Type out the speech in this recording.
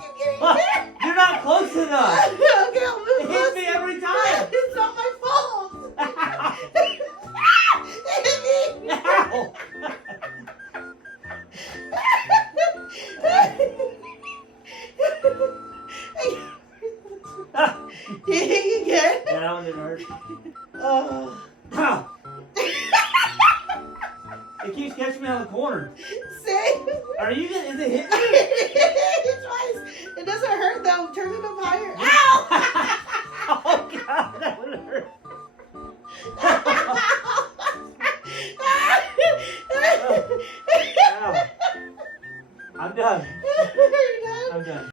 keep getting hit. You're not close enough. Okay, I'll move It hits me closer. every time. It's not my fault. It hit me. Ow. Did it hit you again? Yeah, that one didn't hurt. Oh. Ow. It keeps catching me on the corner. Same. Are you? Is it hitting you? It twice. It doesn't hurt though. Turn it up higher.